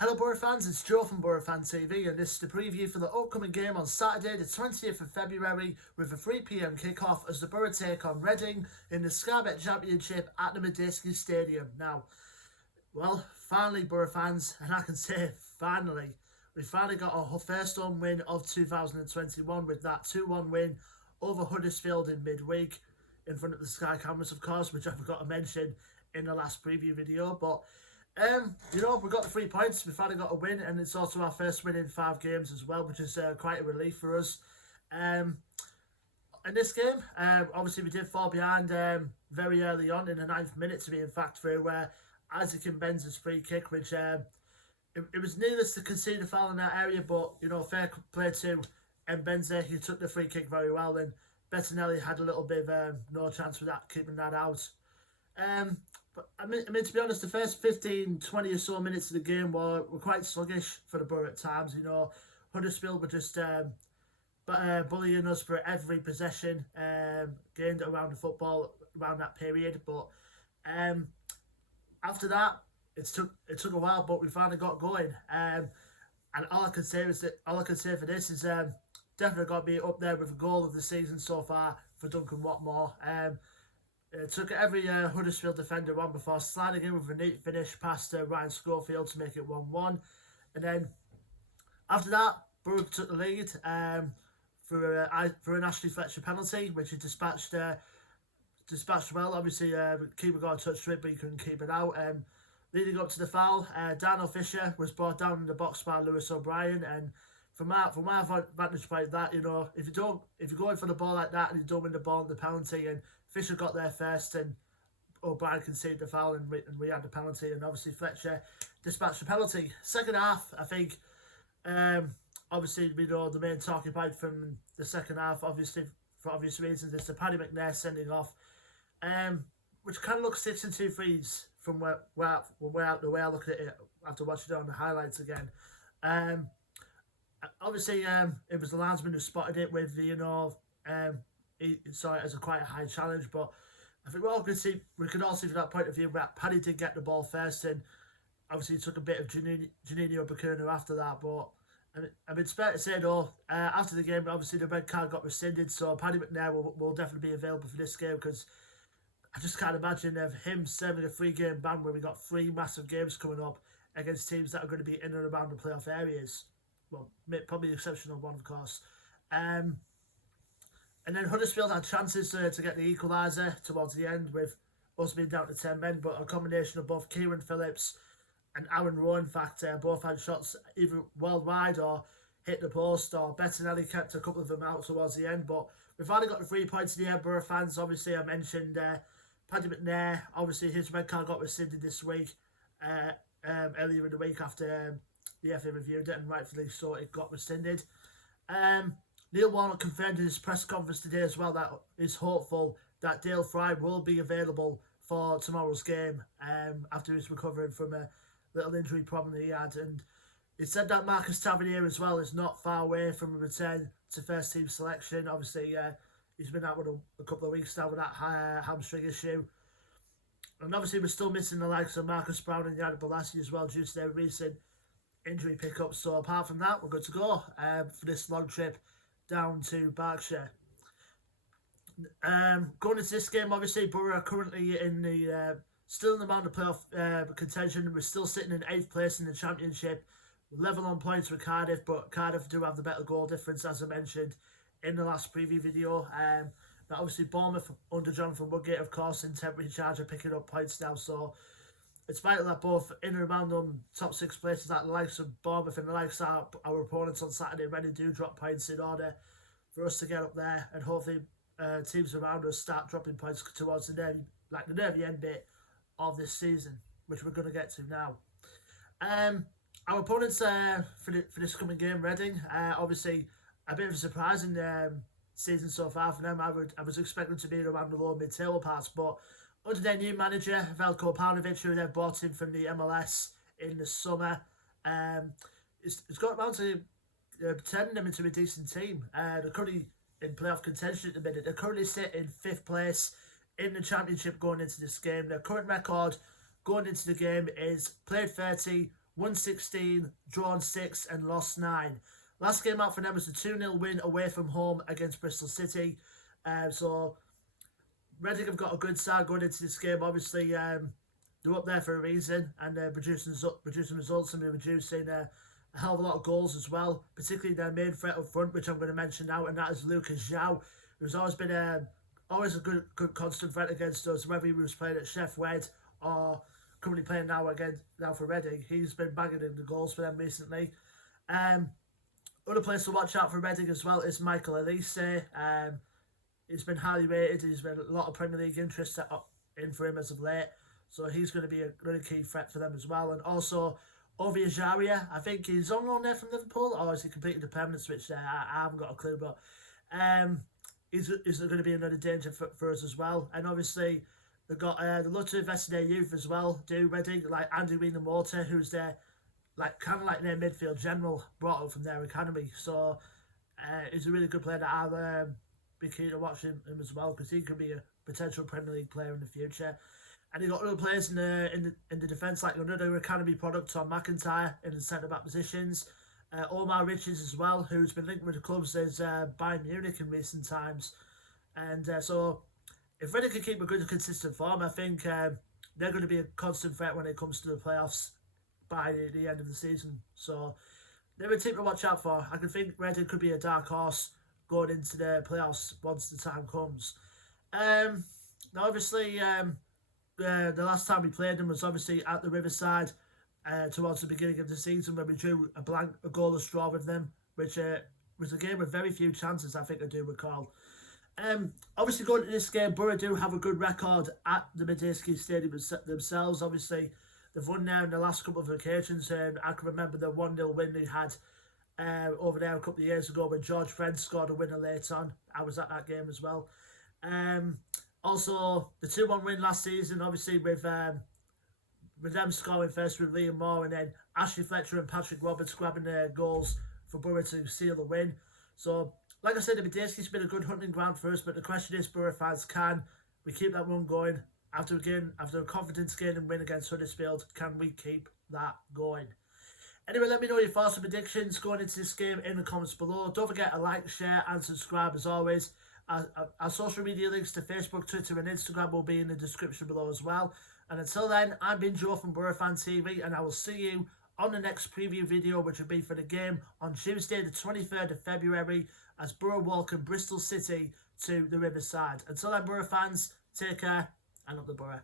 Hello Boro fans, it's Joe from Boro Fan TV and this is the preview for the upcoming game on Saturday the 20th of February with a 3pm kickoff as the Boro take on Reading in the Sky Bet Championship at the Madejski Stadium. Now, finally Boro fans, and I can say finally, we finally got our first home win of 2021 with that 2-1 win over Huddersfield in midweek in front of the Sky cameras, of course, which I forgot to mention in the last preview video. But we got the 3 points. We finally got a win, and it's also our first win in 5 games as well, which is quite a relief for us. In this game, obviously we did fall behind very early on in the 9th minute, to be in fact, through Isaac and Benz's free kick, which it was needless to concede a foul in that area, but fair play to Benze. He took the free kick very well, and Bettinelli had a little bit of no chance for that, keeping that out. But I mean, to be honest, the first 15, 20 or so minutes of the game were quite sluggish for the Boro at times. Huddersfield were just bullying us for every possession gained around the football around that period. But after that, it took a while, but we finally got going. And all I can say for this is definitely got to be up there with a goal of the season so far for Duncan Watmore. It took every Huddersfield defender on before sliding in with a neat finish past Ryan Schofield to make it 1-1. And then after that, Boro took the lead through an Ashley Fletcher penalty, which he dispatched well. Obviously, keeper got a touch to it, but he couldn't keep it out. Leading up to the foul, Daniel Fisher was brought down in the box by Lewis O'Brien, and from my vantage point, that if you're going for the ball like that and you don't win the ball in the penalty, and Fisher got there first and O'Brien conceded the foul and we had the penalty, and obviously Fletcher dispatched the penalty. Second half, I think, obviously we know the main talking point from the second half, obviously for obvious reasons, is the Paddy McNair sending off, which kind of looks 6 and 2 threes from the way I look at it after watching it on the highlights again. Obviously, it was the linesman who spotted it with he saw it as quite a high challenge, but I think we could all see from that point of view that Paddy did get the ball first, and obviously he took a bit of Juninho Bacuna after that. But I mean, it's fair to say though, after the game, obviously the red card got rescinded, so Paddy McNair will definitely be available for this game, because I just can't imagine him serving a 3-game ban when we got 3 massive games coming up against teams that are going to be in and around the playoff areas. Well, probably the exception of one, of course. And then Huddersfield had chances to get the equaliser towards the end, with us being down to 10 men, but a combination of both Kieran Phillips and Aaron Rowe, in fact, both had shots either well wide or hit the post, or Bettinelli kept a couple of them out towards the end. But we've finally got the 3 points in the end, Boro fans. Obviously, I mentioned Paddy McNair. Obviously, his red card got rescinded this week, earlier in the week after the FA reviewed it, and rightfully so it got rescinded. Neil Warnock confirmed in his press conference today as well that he's hopeful that Dale Fry will be available for tomorrow's game after he's recovering from a little injury problem he had. And he said that Marcus Tavernier as well is not far away from a return to first team selection. Obviously, he's been out with a couple of weeks now with that hamstring issue. And obviously we're still missing the likes of Marcus Brown and Yannick Bolasie as well due to their recent injury pickups. So apart from that, we're good to go for this long trip down to Berkshire. Going into this game, obviously Boro are currently still in the mountain playoff contention. We're still sitting in 8th place in the championship, level on points with Cardiff, but Cardiff do have the better goal difference, as I mentioned in the last preview video. But obviously Bournemouth under Jonathan Woodgate, of course, in temporary charge, are picking up points now, so it's vital that both in and around them top 6 places, that the likes of Bournemouth and the likes of our opponents on Saturday really do drop points in order for us to get up there, and hopefully teams around us start dropping points towards the nervy end bit of this season, which we're going to get to now. Our opponents for this coming game, Reading, obviously a bit of a surprising season so far for them. I was expecting to be around the lower mid-table parts, but under their new manager, Veljko Paunovic, who they've brought in from the MLS in the summer, it's got around to turning them into a decent team. They're currently in playoff contention at the minute. They currently sit in 5th place in the championship going into this game. Their current record going into the game is played 30, won 16, drawn 6 and lost 9. Last game out for them was a 2-0 win away from home against Bristol City. So Reading have got a good side going into this game. Obviously, they're up there for a reason, and they're producing results, and they're producing a hell of a lot of goals as well, particularly their main threat up front, which I'm going to mention now, and that is Lucas João, who's always been always a good constant threat against us, whether he was playing at Sheff Wed or currently playing now for Reading. He's been bagging in the goals for them recently. Other players to watch out for Reading as well is Michael Elise. He's been highly rated. He's been a lot of Premier League interest in for him as of late. So he's going to be a really key threat for them as well. And also, Ovie Ejaria, I think he's on loan there from Liverpool, or has he completed a permanent switch there? I haven't got a clue, but he's going to be another danger for us as well. And obviously, they've got the love to invest in their youth as well, do Reading, like Andy Wiener-Morte, who's their kind of like their midfield general, brought up from their academy. So he's a really good player that I'll be keen to watch him as well, because he could be a potential Premier League player in the future. And you've got other players in the defence, like another academy product, Tom McIntyre, in the centre-back positions. Omar Richards as well, who's been linked with the clubs as Bayern Munich in recent times. And so, if Reading can keep a good, consistent form, I think they're going to be a constant threat when it comes to the playoffs by the end of the season. So, they're a team to watch out for. I can think Reading could be a dark horse going into the playoffs once the time comes. Now, obviously, the last time we played them was obviously at the Riverside towards the beginning of the season, where we drew a goalless draw with them, which was a game with very few chances, I think I do recall. Obviously, going to this game, Boro do have a good record at the Madejski Stadium themselves. Obviously, they've won there in the last couple of occasions. I can remember the 1-0 win they had over there a couple of years ago when George Friend scored a winner late on. I was at that game as well. Also, the 2-1 win last season, obviously, with them scoring first with Liam Moore, and then Ashley Fletcher and Patrick Roberts grabbing their goals for Boro to seal the win. So, like I said, the Madejski's been a good hunting ground for us, but the question is, Boro fans, can we keep that run going? After a confidence gain and win against Huddersfield, can we keep that going? Anyway, let me know your thoughts and predictions going into this game in the comments below. Don't forget to like, share and subscribe as always. Our social media links to Facebook, Twitter and Instagram will be in the description below as well. And until then, I've been Joe from Boro Fan TV, and I will see you on the next preview video, which will be for the game on Tuesday the 23rd of February as Boro welcome Bristol City to the Riverside. Until then, Boro fans, take care and up the Boro.